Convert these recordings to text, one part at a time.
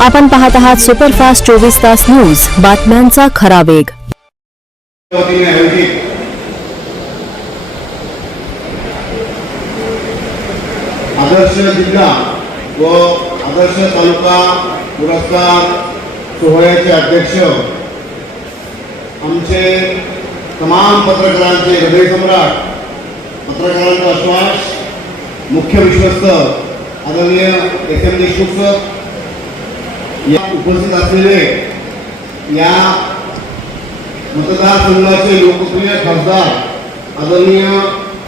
आपण पाहत आहात सुपरफास्ट 24 तास न्यूज, बातम्यांचा खरा वेग. आदर्श जिल्हा व आदर्श तालुका पुरस्कार सोहळ्याचे अध्यक्ष आमचे तमाम पत्रकारांचे हृदय सम्राट, पत्रकारांचा श्वास, मुख्य विश्वस्त आदरणीय SM देशमुख सर, या उपस्थित असलेले या मतदारसंघाचे लोकप्रिय खासदार आदरणीय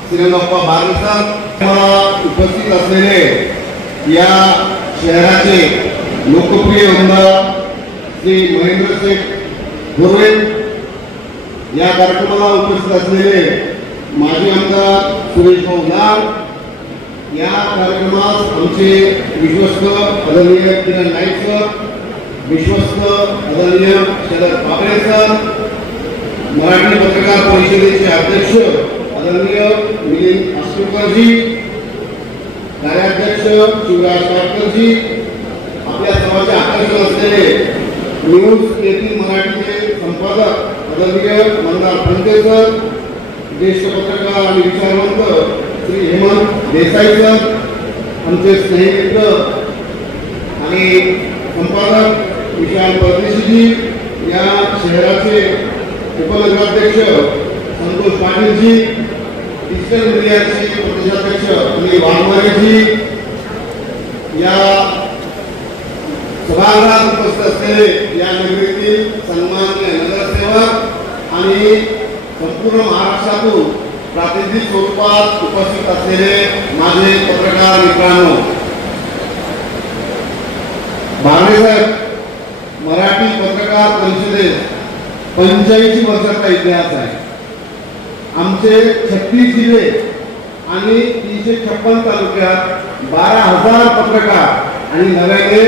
श्रीरंगप्पा बारणे सर, उपस्थित असलेले या शहराचे लोकप्रिय आमदार श्री महेंद्र शेठ गोरे, या कार्यक्रमाला उपस्थित असलेले माजी आमदार सुरेश भाऊ लाड, या कार्यक्रमात आमचे विश्वस्त आदरणीय किरण नाईक सर, विश्वस्त आदरणीय शरद बाबळे सर, मराठी पत्रकार परिषदेचे अध्यक्ष आदरणीय मिलिंद आसुरकरजी, कार्याध्यक्ष शिवराज काटकरजी, आपल्या सर्वांचे आकर्षण असलेले न्यूज 18 मराठीचे संपादक आदरणीय मंदार फंटे सर, ज्येष्ठ पत्रकार आणि विचारवंत श्री हेमंत देसाई सर, आमचे स्नेहमित्र आणि संपादक विशाल परदेशीजी, या शहराचे उपनगराध्यक्ष संतोष पाटीलजी, डिजिटल मीडियाचे प्रदेशाध्यक्ष अनिल वाघमारेजी, या सभागृहात उपस्थित असलेले या नगरीतील सन्माननीय नगरसेवक आणि संपूर्ण महाराष्ट्रातून प्रातिनिधिक स्वरूपात उपस्थित असलेले माझे पत्रकार मित्रांनो, बारणे साहेब, मराठी पत्रकार परिषदेत 85 वर्षाचा इतिहास आहे. आमचे 36 जिल्हे आणि 356 तालुक्यात 12,000 पत्रकार आणि नव्याने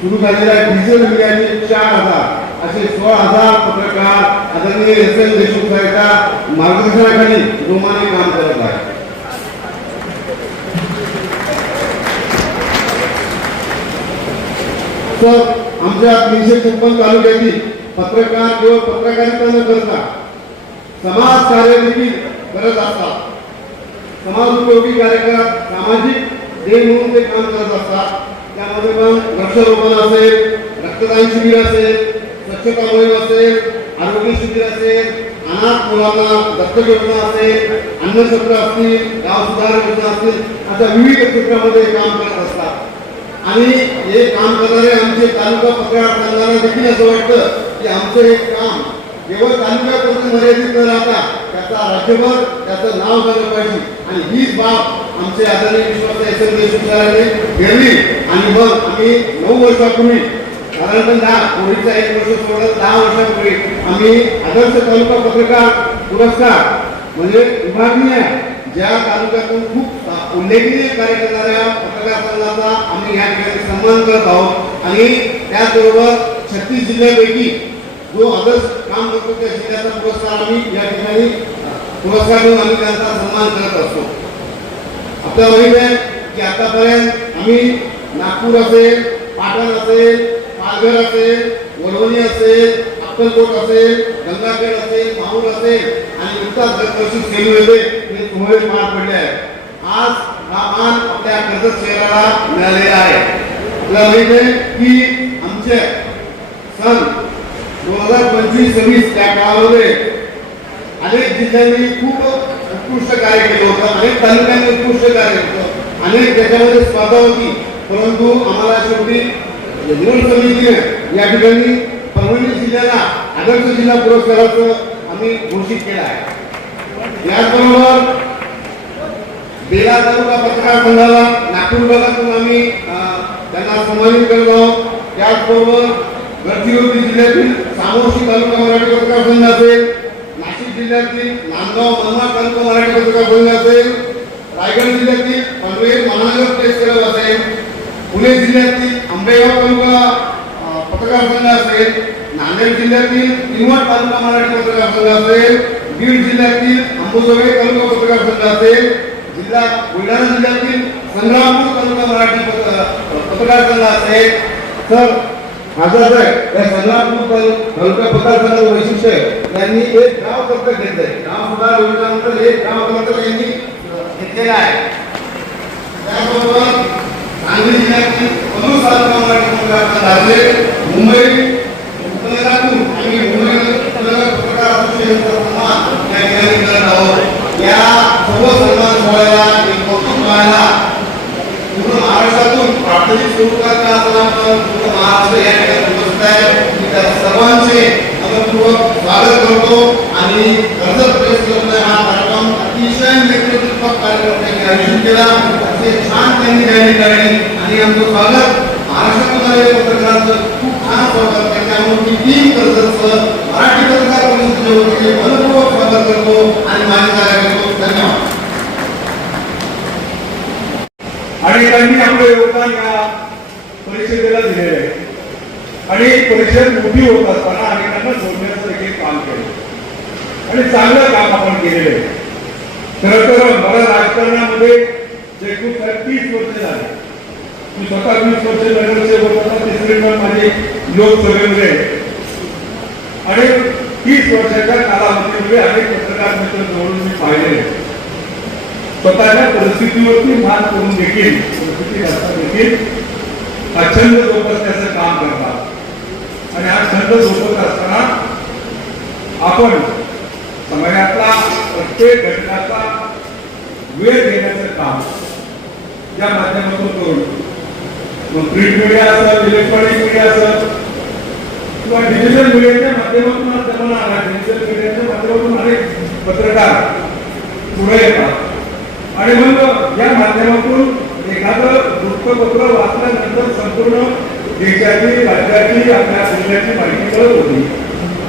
सुरू झालेल्या डिजिटल मीडियाचे 4,000 असे 16,000 पत्रकार आदरणीय SM देशमुख साहेबांच्या मार्गदर्शनाखाली जोमाने काम करत आहेत. तर आमच्या 356 तालुक्यातील पत्रकार केवळ पत्रकारिता न करता समाज कार्य देखील करत असतात. समाज उपयोगी कार्यक्रमात सामाजिक देण म्हणून ते काम करत असतात. त्यामध्ये पण वृक्षारोपण असेल, रक्तदान शिबिर असेल, स्वच्छता मोहीम असेल, आरोग्य शिबिर असेल, अनाथ मुलांना दत्तक योजना असेल, अन्नछत्र असतील, गाव सुधार योजना असतील, अशा विविध क्षेत्रामध्ये काम करत असतात. आणि हे काम करणारे आमचे तालुका पत्रकार संघाला देखील असं वाटतं की आमचं हे काम केवळ तालुक्यापुरते मर्यादित न राहता त्याचा राज्यभर त्याचं नाव झालं पाहिजे. आणि हीच बाब आमचे आदरणीय विश्वास SM देशमुख सरांनी घेतली. आणि मग आम्ही 9 वर्षापूर्वी, साधारणतः 1 वर्ष सोडलं, 10 वर्षापूर्वी आम्ही आदर्श तालुका पत्रकार पुरस्कार म्हणजे विभागीय ज्या तालुक्यातून खूप उल्लेखनीय कार्य करणाऱ्या पत्रकार संघाचा आम्ही या ठिकाणी सन्मान करत आहोत. आणि त्याचबरोबर 36 जिल्ह्यापैकी जो आदर्श काम करतो त्या जिल्ह्याचा पुरस्कार आम्ही या ठिकाणी पुरस्कार देऊन आम्ही त्यांचा सन्मान करत असतो. आपल्याला माहिती आहे की आतापर्यंत आम्ही नागपूर असेल, पाटण असेल, पालघर असेल, वडवणी असेल, अक्कलकोट असेल, गंगाखेड असेल, माहूर असेल आणि नुकताच दरवर्षी सेलू येथे हे सोहळे पार पडले आहेत. आज हा मान आपल्या कर्जत शहराला मिळालेला आहे. आपल्याला माहिती आहे की आमचे सन 2025-26 त्या काळामध्ये अनेक जिल्ह्यांनी खूप उत्कृष्ट कार्य केलं होतं, अनेक तालुक्यांनी उत्कृष्ट कार्य केलं होतं, अनेक त्याच्यामध्ये स्पर्धा होती. परंतु आम्हाला शेवटी निवड समितीने या ठिकाणी परभणी जिल्ह्याला आदर्श जिल्हा पुरस्काराचं आम्ही घोषित केलं आहे. याचबरोबर बेला तालुका पत्रकार संघाला नागपूर विभागातून आम्ही त्यांना सन्मानित करत आहोत. त्याचबरोबर गडचिरोली जिल्ह्यातील सामोशी तालुका मराठी पत्रकार संघ असेल, नाशिक जिल्ह्यातील नांदगाव मनमाड तालुका मराठी पत्रकार संघ असेल, रायगड जिल्ह्यातील पनवेल महानगर प्रेस क्लब असेल, पुणे जिल्ह्यातील आंबेगाव तालुका पत्रकार संघ असेल, नांदेड जिल्ह्यातील किनवट तालुका मराठी पत्रकार संघ असेल, बीड जिल्ह्यातील अंबुजोगाई तालुका पत्रकार संघ असेल, बुलढाणा जिल्ह्यातील संग्रामपूर तालुका मराठी पत्रकार संघ असेल, सर माझं असं आहे या संग्रामपूर तालुका मतदारसंघाचं वैशिष्ट्य आहे यांनी एक गाव दत्तक घेतलंय गाव सुधार योजनेनंतर एक गाव दत्तक यांनी घेतलेलं आहे. त्याबरोबर सांगली जिल्ह्यातील 50 झाले मुंबई उपनगरातून आम्ही मुंबई उपनगर पत्रकार असोसिएशनचा सन्मान या ठिकाणी करत आहोत. या सर्व सन्मान सोहळ्याला एक कौतुक मानायला पूर्ण महाराष्ट्रातून प्राथमिक स्वरूपात पूर्ण महाराष्ट्र या ठिकाणी उपस्थित आहे. मी त्या सर्वांचे मनपूर्वक स्वागत करतो आणि कर्जत प्रेस क्लबने हा कार्यक्रम अतिशय नेतृत्वात्मक कार्यक्रम आयोजित केला. असे छान त्यांनी तयारी केली आणि आमचं स्वागत महाराष्ट्रातून आलेल्या पत्रकारांचं खूप छान स्वागत त्याच्यामुळे मी टीम कर्जतचं मराठी पत्रकार परिषदेचे वतीने मनपूर्वक स्वागत करतो आणि माझी जागा करतो. धन्यवाद. आणि त्यांनी आपलं योगदान या परिषदेला दिलेलं आहे आणि परिषद मोठी होत असताना अनेकांना जोडण्याचं देखील काम केलं आणि चांगलं काम आपण केलेलं आहे. खरं तर मला राजकारणामध्ये जे खूप 30 वर्ष झाले. मी स्वतः 20 वर्ष नगरसेवक होता. तिसरी पण माझी लोकसभेमध्ये आणि 30 वर्षाच्या कालावधीमध्ये अनेक पत्रकार मित्र जवळून मी पाहिले. स्वतःच्या परिस्थितीवरती मात करून देखील परिस्थिती असता देखील हा छंद जोपासण्याचं काम करतात आणि हा छंद जोपत असताना आपण समाजातला प्रत्येक घटकाचा वेळ देण्याचं काम या माध्यमातून करून मग प्रिंट मीडिया असेल इलेक्ट्रॉनिक मीडिया असेल किंवा डिजिटल मीडियाच्या माध्यमातून आज जमाना आला. डिजिटल मीडियाच्या माध्यमातून अनेक पत्रकार पुढे येतात आणि मग या माध्यमातून एखादं वृत्तपत्र वाचल्यानंतर संपूर्ण देशाची राज्याची आपल्या जिल्ह्याची माहिती कळत होती.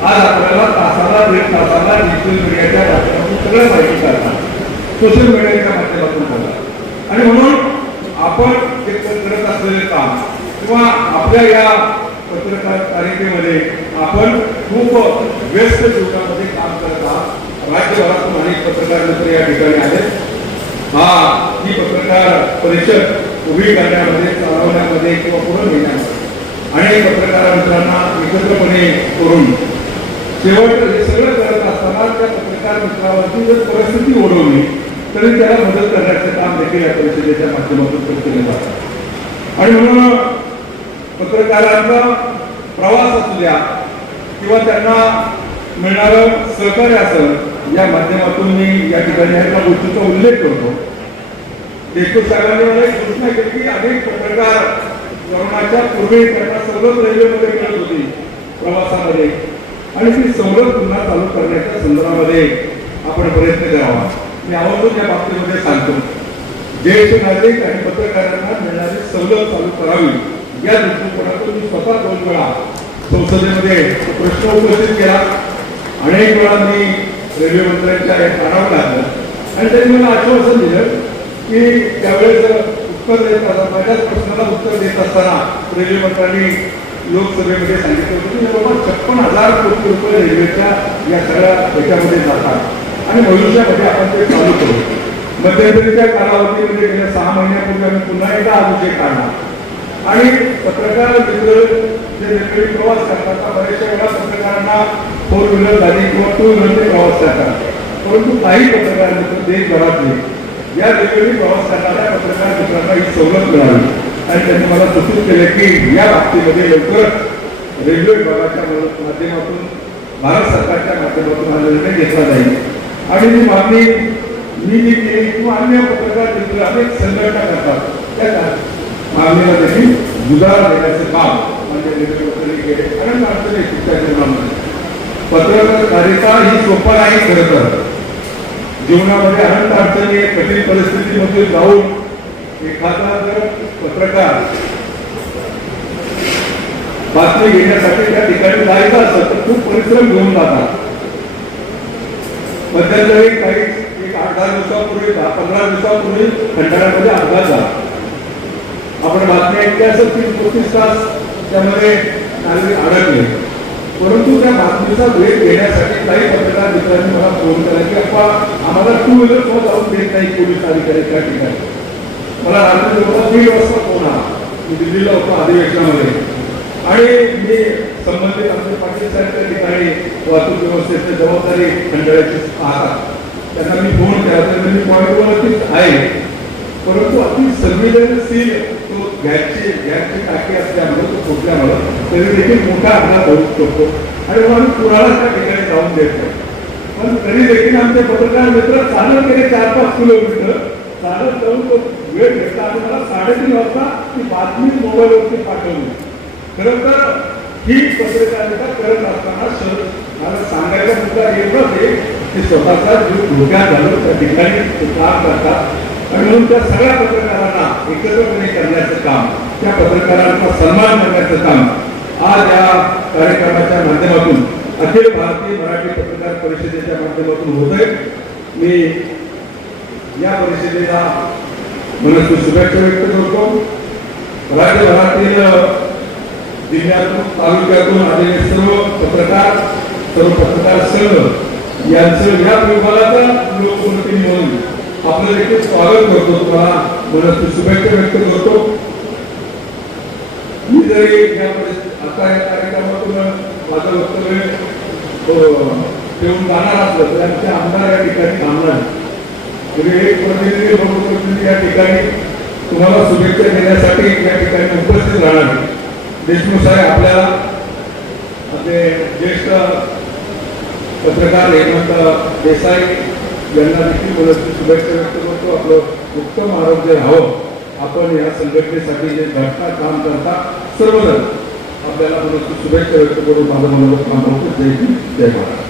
आज आपल्याला तासाला 1.5 तासाला डिजिटल मीडियाच्या माध्यमातून सगळं माहिती करतात. सोशल मीडियाच्या माध्यमातून करतात आणि म्हणून आपण जे करत असलेले काम किंवा आपल्या या पत्रकारितेमध्ये आपण खूप व्यस्त जीवनामध्ये काम करत आहात. राज्यभरातून अनेक पत्रकार मित्र या ठिकाणी आहेत. ही पत्रकार परिषद उभी करण्यामध्ये चालवण्यामध्ये किंवा पुढे नेण्यामध्ये अनेक पत्रकार मित्रांना एकत्रपणे करून शेवट हे सगळं करत असताना त्या पत्रकार मित्रावरती जर परिस्थिती ओढवली तरी त्याला मदत करण्याचं काम देखील या परिषदेच्या माध्यमातून केलं जातं. आणि म्हणून पत्रकारांचा प्रवास असू द्या किंवा त्यांना मिळणारं सहकार्य असेल या माध्यमातून मी या ठिकाणी एका गोष्टीचा उल्लेख करतो. देशमुख साहेबांनी मला एक सूचना केली की अनेक पत्रकार कोरोनाच्या पूर्वी त्यांना सवलत रेल्वेमध्ये मिळत होती प्रवासामध्ये आणि ती सवलत पुन्हा चालू करण्याच्या संदर्भामध्ये आपण प्रयत्न करावा. मी आवर्जून या बाबतीमध्ये सांगतो ज्येष्ठ नागरिक आणि पत्रकारांना मिळणारी सवलत चालू करावी या दृष्टिकोनातून मी स्वतः 2 वेळा संसदेमध्ये प्रश्न उपस्थित केला. अनेक वेळा मी रेल्वे मंत्र्यांच्या कानावर घातलं आणि त्यांनी मला आश्वासन दिलं की त्यावेळेस उत्तर देत असताना माझ्याच प्रश्नाला उत्तर देत असताना रेल्वे मंत्र्यांनी लोकसभेमध्ये सांगितलं होतं की जवळपास 56,000 कोटी रुपये रेल्वेच्या या सगळ्या ह्याच्यामध्ये जातात आणि भविष्यामध्ये आपण ते चालू करू. मध्यंतरीच्या कालावधीमध्ये गेल्या 6 महिन्यापूर्वी आम्ही पुन्हा एकदा हा विषय काढला आणि पत्रकार मित्र जे रेल्वे प्रवास करतात बऱ्याचशा वेळा पत्रकारांना 4 व्हीलर गाडी किंवा 2 व्हीलरने प्रवास करतात. परंतु काही पत्रकार मित्र देशभरातले या रेल्वेने प्रवास करणाऱ्या पत्रकार मित्रांना ही सवलत मिळाली आणि त्यांनी मला सूचित केले की या बाबतीमध्ये लवकरच रेल्वे विभागाच्या माध्यमातून भारत सरकारच्या माध्यमातून हा निर्णय घेतला जाईल. आणि ही मागणी मी जी केली किंवा अन्य पत्रकार मित्र अनेक संघटना करतात त्या मागणीला देखील दुधार देण्याचं काम म्हणजे रेल्वे केले. अनेक अडचणी शिक्षण निर्माणामध्ये पत्रकारिता ही सोपं नाही. खरं तर जीवनामध्ये अनंत अडचणी कठीण परिस्थितीमध्ये जाऊन एखादा जर पत्रकार बातमी घेण्यासाठी त्या ठिकाणी जायचं असतं तर खूप परिश्रम घेऊन जातात. मध्यंतरी काही 8-10 दिवसापूर्वी 10-15 दिवसापूर्वी खंडाळ्यामध्ये अपघात झाला. आपण बातमी ऐकली असेल 30-35 तास त्यामध्ये अडकले. परंतु त्या बातमीचा वेग घेण्यासाठी काही पत्रकार मित्रांनी मला फोन केला की अप्पा आम्हाला 2 व्हीलर सुद्धा जाऊन देत नाही पोलीस अधिकारी त्या ठिकाणी. मला रात्री 1:30 वाजता फोन आला. मी दिल्लीला होतो अधिवेशनामध्ये आणि मी संबंधित आमचे पाटील साहेब त्या ठिकाणी वाहतूक व्यवस्थेची जबाबदारी खंडाळ्याची पाहतात. त्यांना मी फोन केला तर मी पॉईंटवरतीच आहे, परंतु अति संवेदनशील तो गॅसची टाकी असल्यामुळे तो फुटल्यामुळे तरी देखील मोठा अपघात होऊ शकतो आणि म्हणून कुणाला त्या ठिकाणी जाऊन देत नाही. पण तरी देखील आमचे पत्रकार मित्र चालत गेले 4-5 किलोमीटर चालत जाऊन तो वेळ घेतला आणि मला 3:30 वाजता ती बातमी मोबाईलवरती पाठवली. खरं तर ही पत्रकारिता करत असताना मला सांगायला मुद्दा एवढंच आहे की स्वतःचा जीव धोक्यात घालून त्या ठिकाणी काम करतात आणि म्हणून त्या सगळ्या पत्रकारांना एकत्रपणे करण्याचं काम, त्या पत्रकारांचा सन्मान करण्याचं काम आज या कार्यक्रमाच्या माध्यमातून अखिल भारतीय मराठी पत्रकार परिषदेच्या माध्यमातून होत आहे. मी या परिषदेला मनस्वी शुभेच्छा व्यक्त करतो. राज्यभरातील जिल्ह्यातून तालुक्यातून आलेले सर्व पत्रकार संघ यांचं या विभागाचा लोकप्रतिनिधी म्हणून आपलं देखील स्वागत करतो. तुम्हाला मनस्वी शुभेच्छा व्यक्त करतो. मी जरी आता या कार्यक्रमातून माझं वक्तव्य ठेवून जाणार असलं तर आमचे आमदार या ठिकाणी थांबणार, म्हणजे एक प्रतिनिधी लोकप्रतिनिधी या ठिकाणी तुम्हाला शुभेच्छा देण्यासाठी या ठिकाणी उपस्थित राहणार. देशमुख साहेब आपल्याला आपले ज्येष्ठ पत्रकार हेमंत देसाई यांना देखील मनस्वी शुभेच्छा व्यक्त करतो. आपलं उत्तम आरोग्य राहावं. आपण या संघटनेसाठी जे घटना काम करता सर्वजण आपल्याला मनस्वी शुभेच्छा व्यक्त करून माझं मनोगत थांबवतो. जय हिंद, जय महाराष्ट्र.